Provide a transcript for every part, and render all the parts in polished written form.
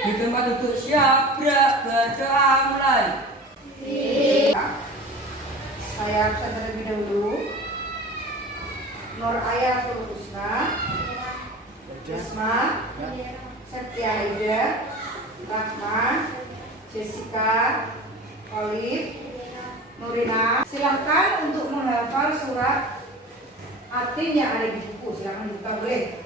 Di tempat duduk siap, berdoa mulai. Saya absen terlebih dahulu. Nur Ayatul Husna, Risma, Setia Aida, Rahma, Jessica, Olive, Nurina. Silahkan untuk menghafal surat Atin yang ada di buku. Silahkan dibuka boleh.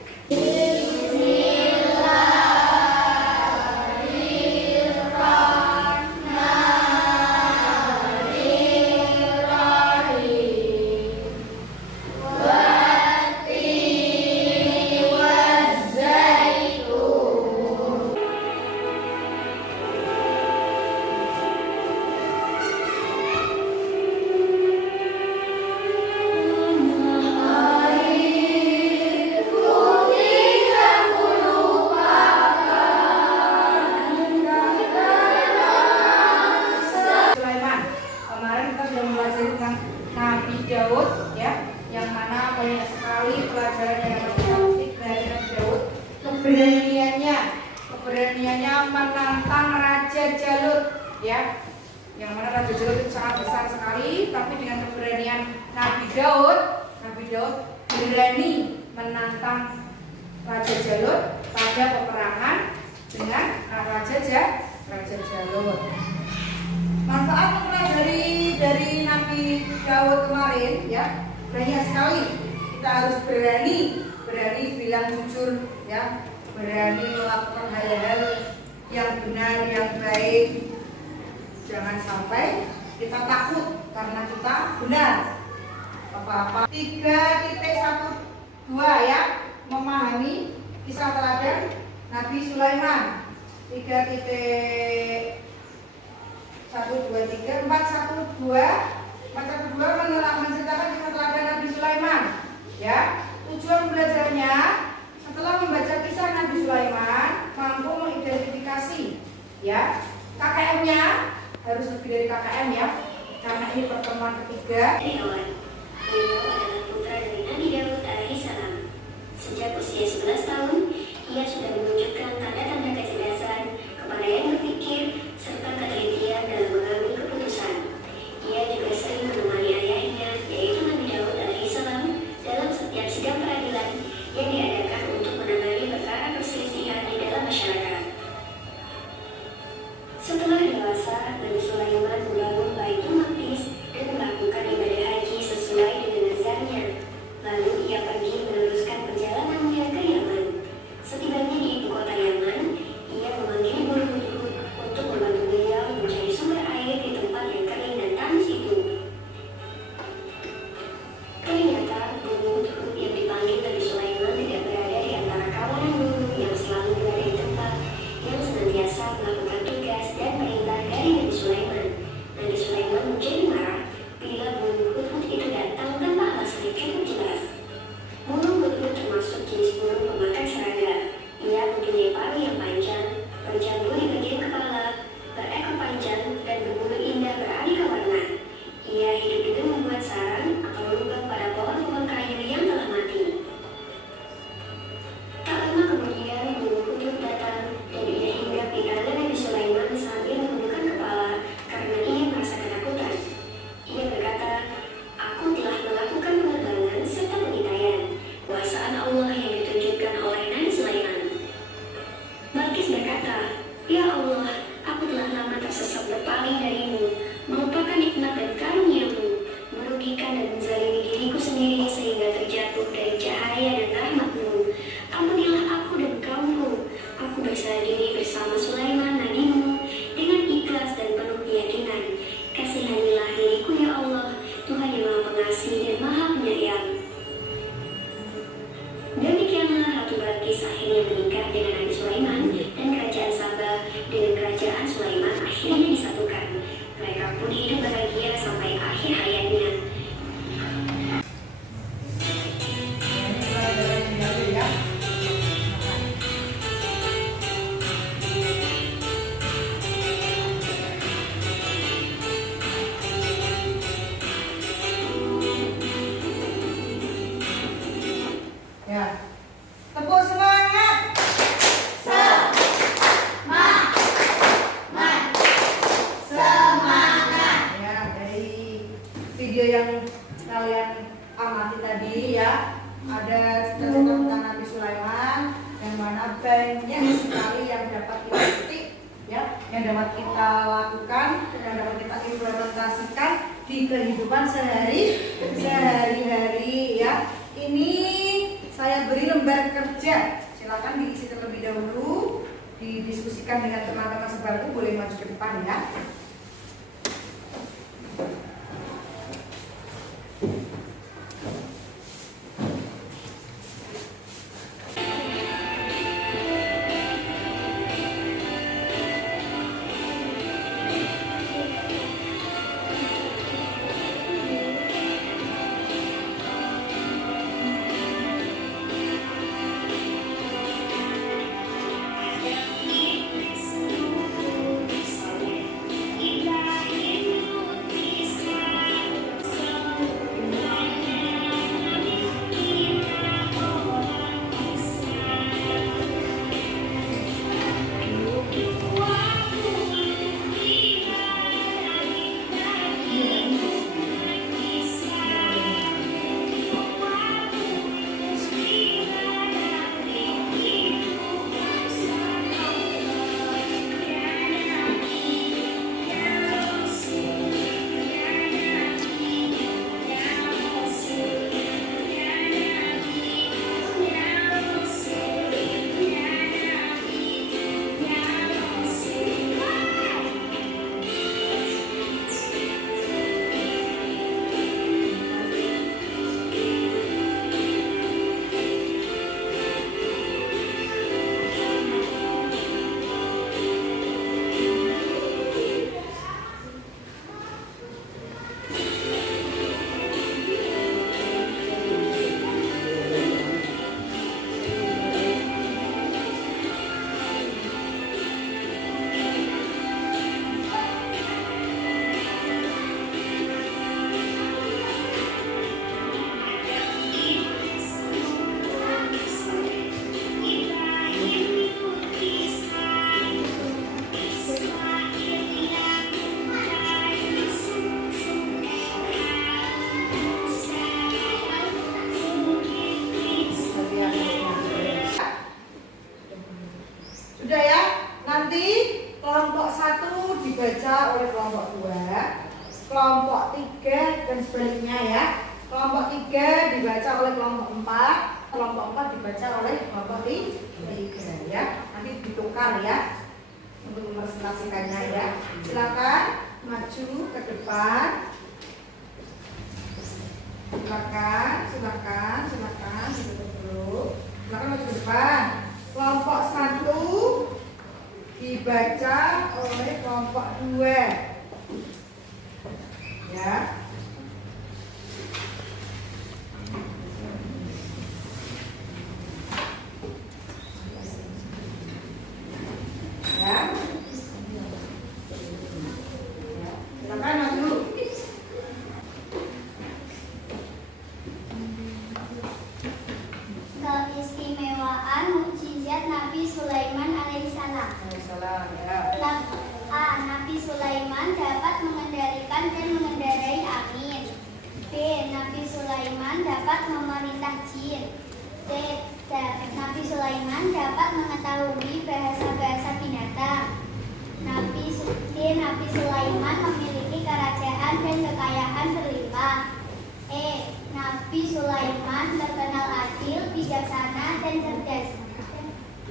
Nabi Daud, ya, yang mana banyak sekali pelajaran yang menarik dari Nabi Daud. Keberaniannya menantang Raja Jalut, ya, yang mana Raja Jalut itu sangat besar sekali, tapi dengan keberanian Nabi Daud berani menantang Raja Jalut pada peperangan dengan Raja Jalut. Manfaat mempelajari dari Nabi Daud kemarin, ya, banyak sekali. Kita harus berani bilang jujur, ya, berani melakukan hal-hal yang benar, yang baik. Jangan sampai kita takut karena kita benar. Apa-apa. 3.12, ya, memahami kisah teladan Nabi Sulaiman. 3.1, 2, 3, 4, 1, 2 menceritakan kisah teladan Nabi Sulaiman, ya. Tujuan belajarnya, setelah membaca kisah Nabi Sulaiman, mampu mengidentifikasi, ya, KKM-nya harus lebih dari KKM, ya, karena ini pertemuan ketiga. Beliau adalah putra dari Nabi Daud alaihissalam. Sejak usia 11 tahun, ia sudah menunjukkan tanda-tanda kecerdasan, kepandaian berpikir, serta ketelitian dalam mengambil keputusan. Ia juga sering menemani ayahnya, yaitu Nabi Daud alaihissalam, dalam setiap sidang peradilan yang diadakan untuk menangani perkara perselisihan di dalam masyarakat. Setelah dewasa, Nabi Sulaiman membangun Baitul Maqdis dan melakukan ibadah haji sesuai dengan nazarnya. Lalu ia pergi meneruskan perjalanannya ke Yaman. Setibanya di ibu kota Yaman, ia memanggil burung hudhud untuk membantu beliau mencari sumber air di tempat yang kering dan tandus itu. Ternyata burung hudhud yang dipanggil Nabi Sulaiman tidak berada di antara kawanan burung yang selalu berada di tempat yang senantiasa melakukan tugas dan perintah dari Nabi Sulaiman. Nabi Sulaiman menjadi marah bila burung hudhud itu datang tanpa alasan yang cukup jelas. Burung hudhud termasuk jenis burung pemakan serangga. Ia mempunyai paruh yang panjang, berjambul di bagian kepala, berekor panjang, dan berbulu indah beraneka warna. Ia hidup dengan membuat sarang atau lubang pada pohon-pohon kayu yang telah mati. Tak lama kemudian burung hudhud datang dan ia hinggap di tangan Nabi Sulaiman sambil menundukkan kepala karena ia merasa ketakutan. Ia berkata, "Aku telah melakukan penerbangan serta pengintaian. Kuasaan Allah yang ditunjukkan oleh Nabi Sulaiman." Balkis berkata, "Ya Allah, aku telah lama tersesat berpaling darimu, melupakan nikmat dan karunia-mu, merugikan dan menzalimi diriku sendiri sehingga terjatuh dari cahaya dan rahmat-mu. Ampunilah aku dan kaumku. Aku berserah diri bersama Sulaiman nabimu dengan ikhlas dan penuh keyakinan. Kasihanilah diriku ya Allah, Tuhan yang Maha Pengasih dan Maha Penyayang." Demikianlah Ratu Balkis akhirnya menikah dengan Nabi Sulaiman dan kerajaan Sabah dengan kerajaan Sulaiman akhirnya disatukan. Mereka pun hidup bahagia sampai akhir hayatnya. Ya, tepuk semangat. Semangat. banyak sekali yang dapat kita petik, ya, yang dapat kita lakukan, yang dapat kita implementasikan di kehidupan sehari-hari, ya. Ini saya beri lembar kerja, silakan diisi terlebih dahulu, didiskusikan dengan teman-teman sebangku, boleh maju ke depan, ya. Sudah ya, nanti kelompok 1 dibaca oleh kelompok 2, kelompok 3 dan sebaliknya ya. Kelompok 3 dibaca oleh kelompok 4, kelompok 4 dibaca oleh kelompok 3 ya. Nanti ditukar ya untuk merepresentasikannya ya. Silakan maju ke depan. Silakan ditutup dulu. Silakan maju ke depan. Kelompok 1 dibaca oleh kelompok 2 ya. Ya. Silakan maju. Keistimewaan mukjizat Nabi Sulaiman alaihissalam. Ya. A. Nabi Sulaiman dapat mengendalikan dan mengendarai angin. B. Nabi Sulaiman dapat memerintah jin. C. Nabi Sulaiman dapat mengetahui bahasa-bahasa binatang. D. Nabi Sulaiman memiliki kerajaan dan kekayaan berlimpah. E. Nabi Sulaiman terkenal adil, bijaksana, dan cerdas.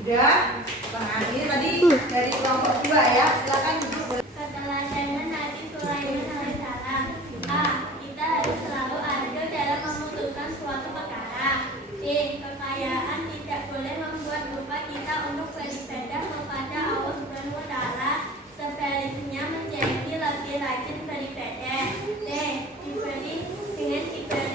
Sudah, Bang Adi tadi dari kelompok 2 ya. Silakan duduk. Keteladanan Nabi Sulaiman alaihissalam. A. Kita harus selalu adil dalam memutuskan suatu perkara. B. Kekayaan tidak boleh membuat lupa kita untuk beribadah kepada Allah Subhanahu wa Ta'ala. Sebaliknya menjadi lebih rajin beribadah. D. Diberi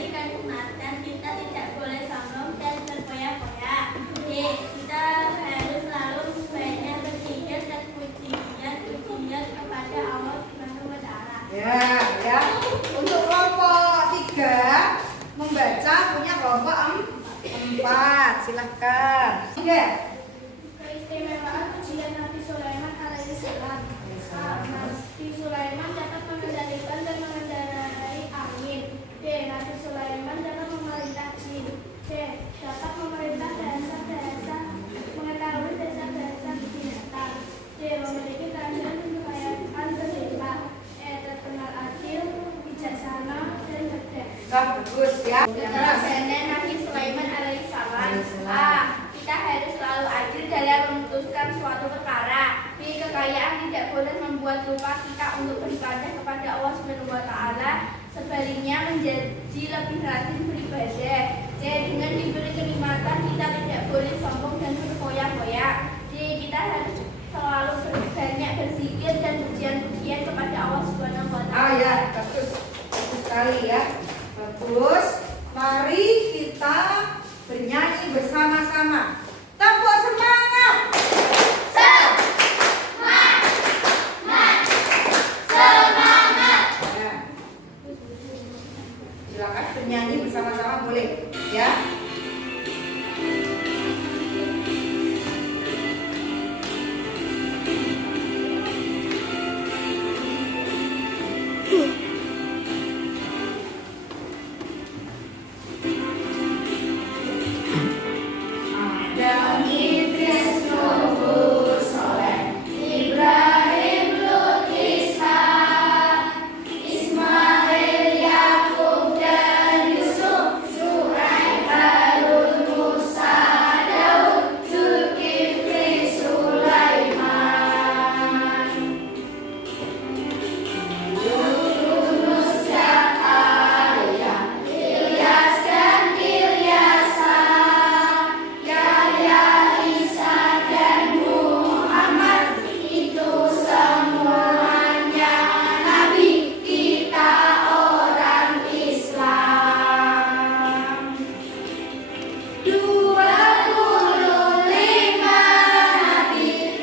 kenikmatan kita tidak boleh sombong dan berfoya-foya. D. Kita harus selalu banyak berzikir dan pujian kepada Allah Subhanahu wa Ta'ala. Ya. Untuk kelompok 3 membaca punya kelompok 4. Silakan. 3. Keistimewaan ujian Nabi Sulaiman alaihissalam. Nabi Sulaiman dapat mengendalikan dan mengendarai angin. D. Nabi Sulaiman dapat memerintah jin. C. Dapat memerintah bahasa-bahasa, mengetahui kekayaan tidak boleh membuat lupa kita untuk beribadah kepada Allah Subhanahu wa taala. Sebaliknya menjadi lebih rajin beribadah. C. Dengan diberi kenikmatan kita tidak boleh sombong dan berfoya-foya. D. Kita harus selalu banyak berzikir dan pujian-pujian kepada Allah Subhanahu wa taala. Ya, bagus sekali ya. Bagus. Mari kita bernyanyi bersama-sama. Tepuk semangat. Silakan bernyanyi bersama-sama boleh ya. Adam Idris Nuhur Soleh Ibrahim Lut Ishak Ismail Yakub dan Yusuf Syuaib Harun Musa Daud Zulkifli Sulaiman Yunus Zakaria Ilyas dan Ilyasa Yahya Isa dan Muhammad itu semuanya nabi kita orang Islam 25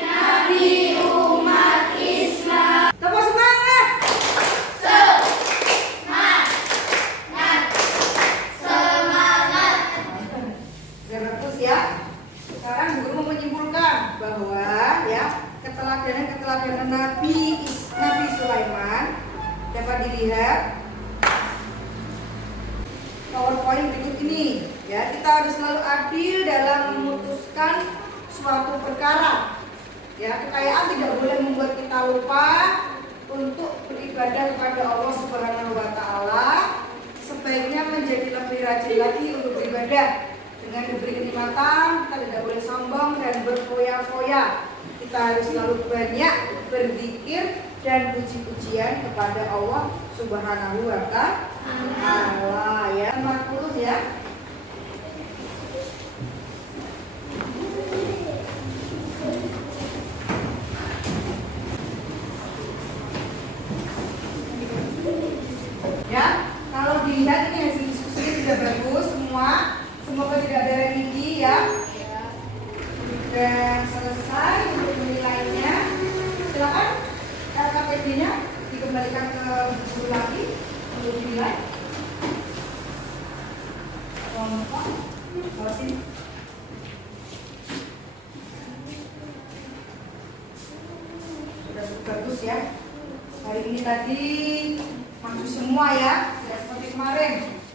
nabi umat Islam. Tepuk semangat. Semangat. Biar bagus ya. Sekarang guru mau menyimpulkan bahwa ya keteladanan Nabi Sulaiman dapat dilihat PowerPoint berikut ini. Ya, kita harus selalu adil dalam memutuskan suatu perkara. Ya, kekayaan tidak boleh membuat kita lupa untuk beribadah kepada Allah Subhanahu wa taala. Sebaiknya menjadi lebih rajin lagi untuk beribadah. Dengan diberi kenikmatan, kita tidak boleh sombong dan berfoya-foya. Kita harus selalu banyak berzikir dan puji-pujian kepada Allah Subhanahu wa taala. Ya, 40 ya. Ya, kalau dilihat ini hasil diskusinya sudah bagus semua. Semoga tidak ada yang tinggi ya. Sudah selesai untuk menilainya. Silakan LKPD-nya dikembalikan ke guru lagi untuk dinilai. Bawa sini. Sudah bagus ya. Hari ini tadi maksud semua ya, tidak seperti kemarin.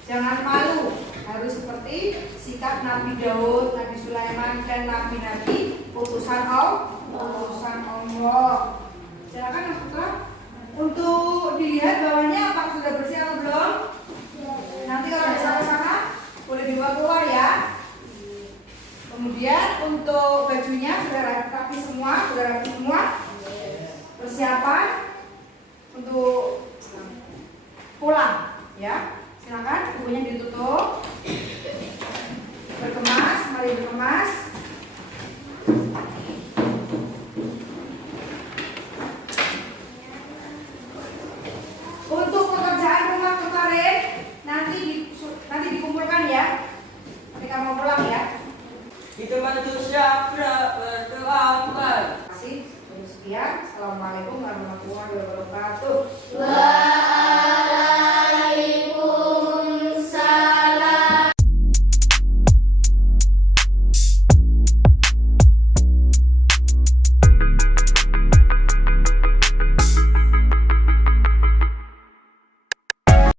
Jangan malu, harus seperti sikap Nabi Daud, Nabi Sulaiman dan nabi-nabi utusan Allah. Silakan Mas Putra untuk dilihat bawahnya apakah sudah bersih atau belum. Nanti kalau ada salah-salah boleh dibawa keluar ya. Kemudian untuk bajunya sudah rapi semua, persiapan untuk pulang ya. Silakan bukunya ditutup. Berkemas, mari berkemas.